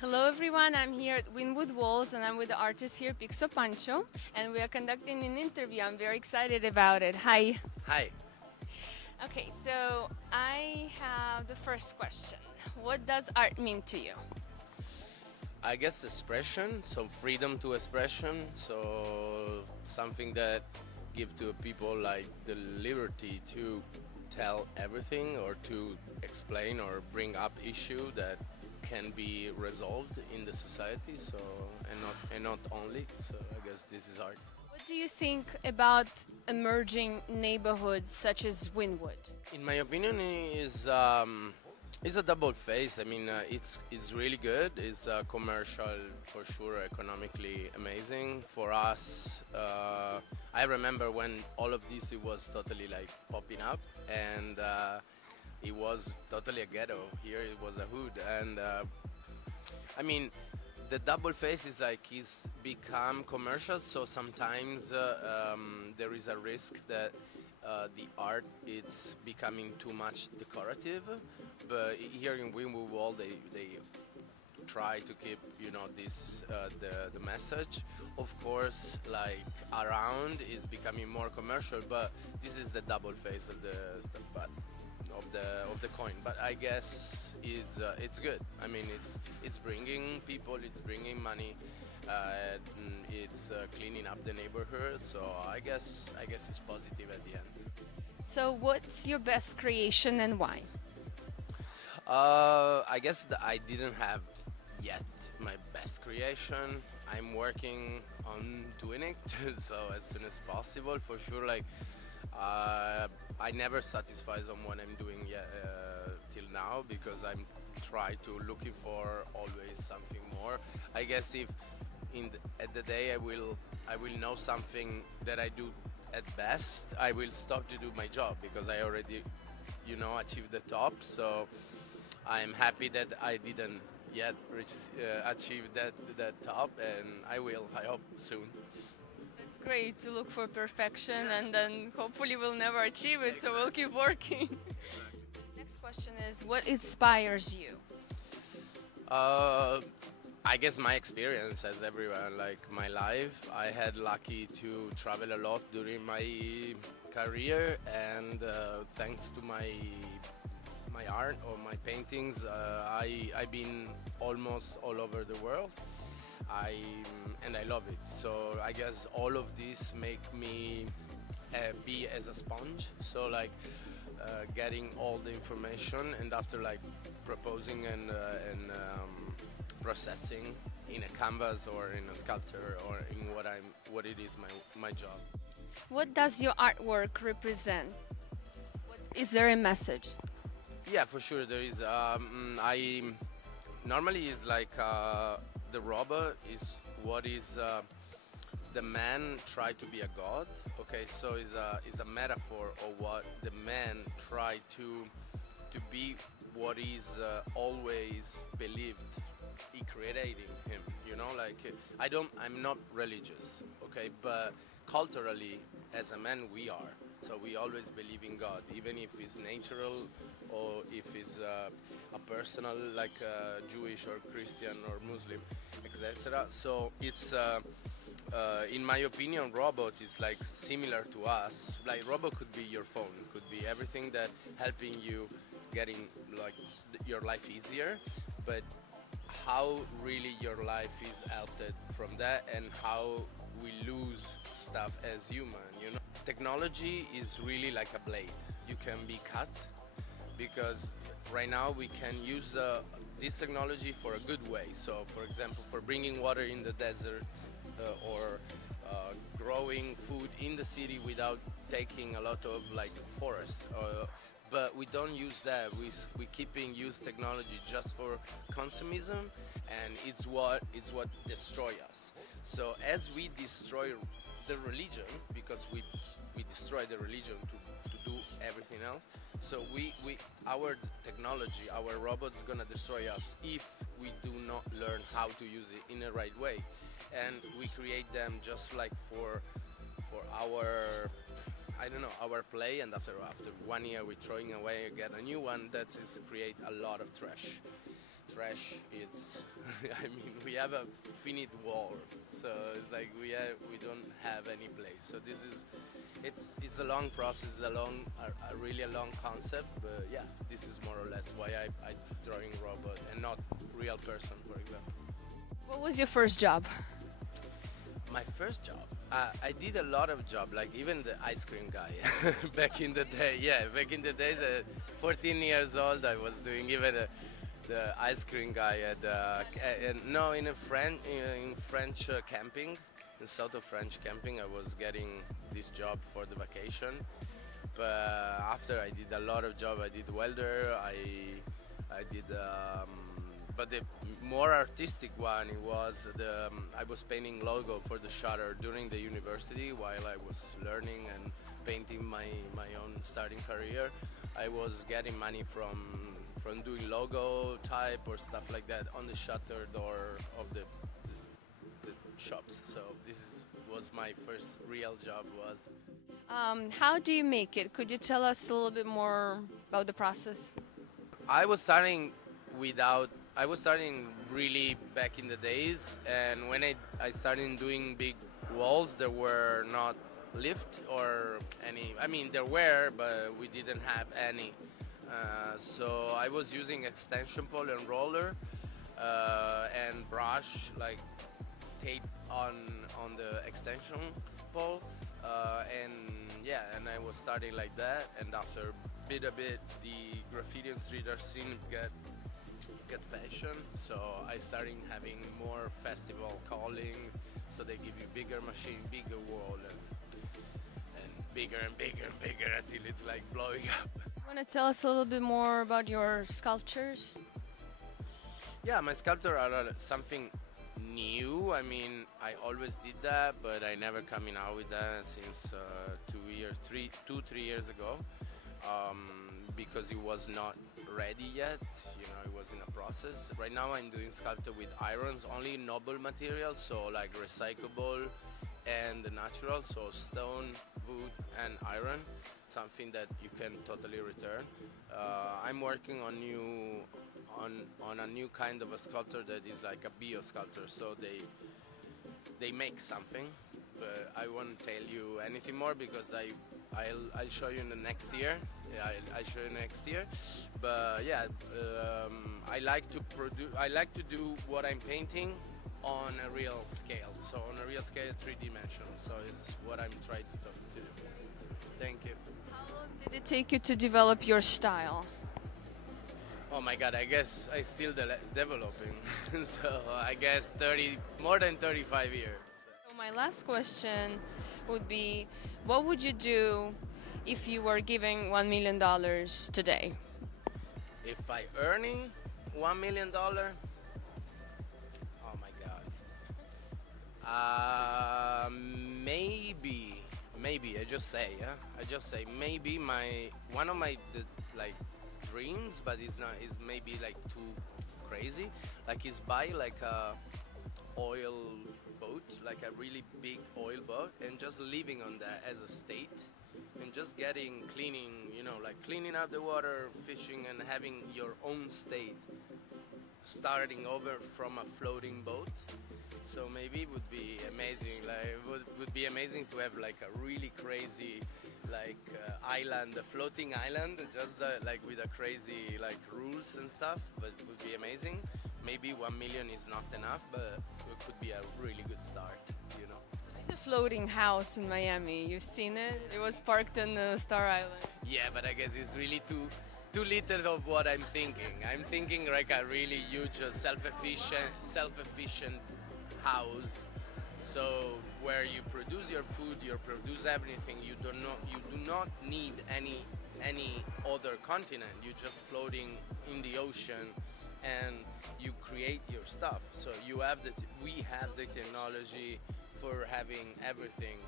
Hello everyone, I'm here at Wynwood Walls and I'm with the artist here, PixelPancho, and we are conducting an interview. I'm very excited about it. Hi. Hi. Okay, so I have the first question. What does art mean to you? I guess expression, so freedom to expression, so something that give to people like the liberty to tell everything or to explain or bring up issue that can be resolved in the society, so and not only. So I guess this is art. What do you think about emerging neighborhoods such as Wynwood? In my opinion, is a double face. I mean, it's really good. It's commercial for sure, economically amazing for us. I remember when all of this it was totally like popping up, and it was totally a ghetto. Here it was a hood, and I mean, the double face is like it's become commercial. So sometimes there is a risk that the art it's becoming too much decorative. But here in Wynwood Wall, they try to keep this the message. Of course, like around is becoming more commercial, but this is the double face of the stuff. But of the coin, but I guess it's good. I mean, it's bringing people, it's bringing money, it's cleaning up the neighborhood. So I guess it's positive at the end. So what's your best creation and why? I guess I didn't have yet my best creation. I'm working on doing it, so as soon as possible, for sure. Like. I never satisfy on what I'm doing yet, till now, because I'm try to looking for always something more. I guess if at the day I will know something that I do at best, I will stop to do my job because I already achieved the top. So I'm happy that I didn't yet achieve that top, and I will, I hope, soon. Great to look for perfection, and then hopefully we'll never achieve it, so we'll keep working. Next question is, what inspires you? I guess my experience as everyone, like my life. I had lucky to travel a lot during my career, and thanks to my art or my paintings, I've been almost all over the world. And I love it. So I guess all of this make me be as a sponge. So like getting all the information, and after like proposing and processing in a canvas or in a sculpture or in what it is my job. What does your artwork represent? Is there a message? Yeah, for sure there is. I normally is like. The robot is what is the man try to be a god. Okay, so is a metaphor of what the man tried to be, what is always believed he created him. Like I'm not religious, okay, but culturally as a man we are. So we always believe in God, even if it's natural or if it's a personal, like Jewish or Christian or Muslim, etc. So it's, in my opinion, robot is like similar to us. Like robot could be your phone, could be everything that helping you getting like your life easier, but how really your life is altered from that, and how we lose stuff as human. Technology is really like a blade. You can be cut, because right now we can use this technology for a good way. So for example, for bringing water in the desert, or growing food in the city without taking a lot of like forest. But we don't use that. We keeping use technology just for consumism, and it's what destroy us. So as we destroy the religion, because we destroy the religion to do everything else. So our technology, our robots, gonna destroy us if we do not learn how to use it in the right way, and we create them just like for our I don't know, our play, and after 1 year we're throwing away again a new one. That is create a lot of trash. Trash, it's I mean, we have a finite wall, so it's like we don't have any place. So this is it's a long process, a really a long concept, but yeah, this is more or less why I drawing robot and not real person, for example. What was your first job? My first job, I did a lot of job, like even the ice cream guy back in the day. Yeah, back in the days, 14 years old, I was doing even the ice cream guy at no, in French camping, in south of French camping. I was getting this job for the vacation, but after I did a lot of job. I did welder. I did. But the more artistic one, it was I was painting logo for the shutter during the university while I was learning and painting my own starting career. I was getting money from doing logo type or stuff like that on the shutter door of the shops. So this was my first real job. How do you make it? Could you tell us a little bit more about the process? I was starting really back in the days, and when I started doing big walls, there were not lift or any. I mean, there were, but we didn't have any. So I was using extension pole and roller and brush, like tape on the extension pole, and yeah, and I was starting like that. And after bit a bit, the graffiti and street art scene get fashion, so I started having more festival calling, so they give you bigger machine, bigger wall, and bigger and bigger and bigger until it's like blowing up. You want to tell us a little bit more about your sculptures? Yeah, my sculptures are something new. I mean, I always did that, but I never coming out with that since 2-3 years ago, because it was not ready yet. You know, it was in a process. Right now I'm doing sculpture with irons, only noble materials, so like recyclable and natural, so stone, wood and iron, something that you can totally return. I'm working on a new kind of a sculpture that is like a bio sculpture, so they make something, but I won't tell you anything more because I'll show you in the next year. Yeah, I'll show you next year. But yeah, I like to do what I'm painting on a real scale. So on a real scale, 3D. So it's what I'm trying to do. Thank you. How long did it take you to develop your style? Oh my God, I guess I'm still developing. So I guess more than 35 years. So my last question would be, what would you do if you were given $1 million today? If I earning $1 million, oh my God. Maybe I just say maybe one of my dreams, but it's maybe like too crazy. Like is buy like a oil boat, like a really big oil boat, and just living on that as a state, and just cleaning, you know, like cleaning up the water, fishing, and having your own state, starting over from a floating boat. So maybe it would be amazing. Like it would be amazing to have like a really crazy island, a floating island, just like with a crazy like rules and stuff. But it would be amazing. Maybe 1 million is not enough, but it could be a really good start, you know. There's a floating house in Miami. You've seen it? It was parked on the Star Island. Yeah, but I guess it's really too little of what I'm thinking. I'm thinking like a really huge self-efficient house. So where you produce your food, you produce everything. You do not need any other continent. You're just floating in the ocean, and you create your stuff. So we have the technology for having everything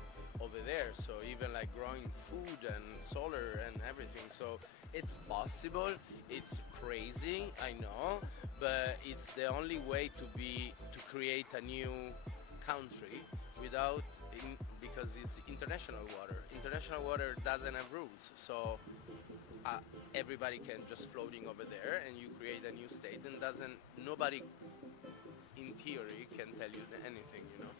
over there. So even like growing food and solar and everything. So it's possible. It's crazy, I know, but it's the only way to create a new country without because it's international water. International water doesn't have rules, so everybody can just floating over there, and you create a new state, and nobody in theory can tell you anything, you know.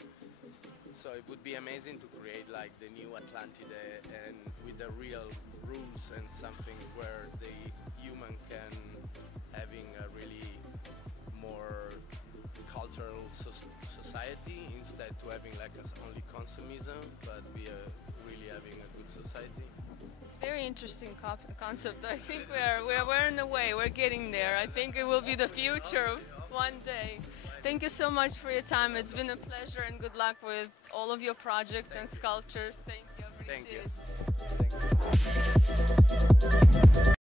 So it would be amazing to create like the new Atlantide, and with the real rules and something where the human can having a really more cultural society, instead to having like only consumism, but be really having a good society. Very interesting concept. I think we're in a way, we're getting there. I think it will be the future of one day. Thank you so much for your time. It's been a pleasure, and good luck with all of your projects and sculptures. Thank you. I appreciate it. Thank you.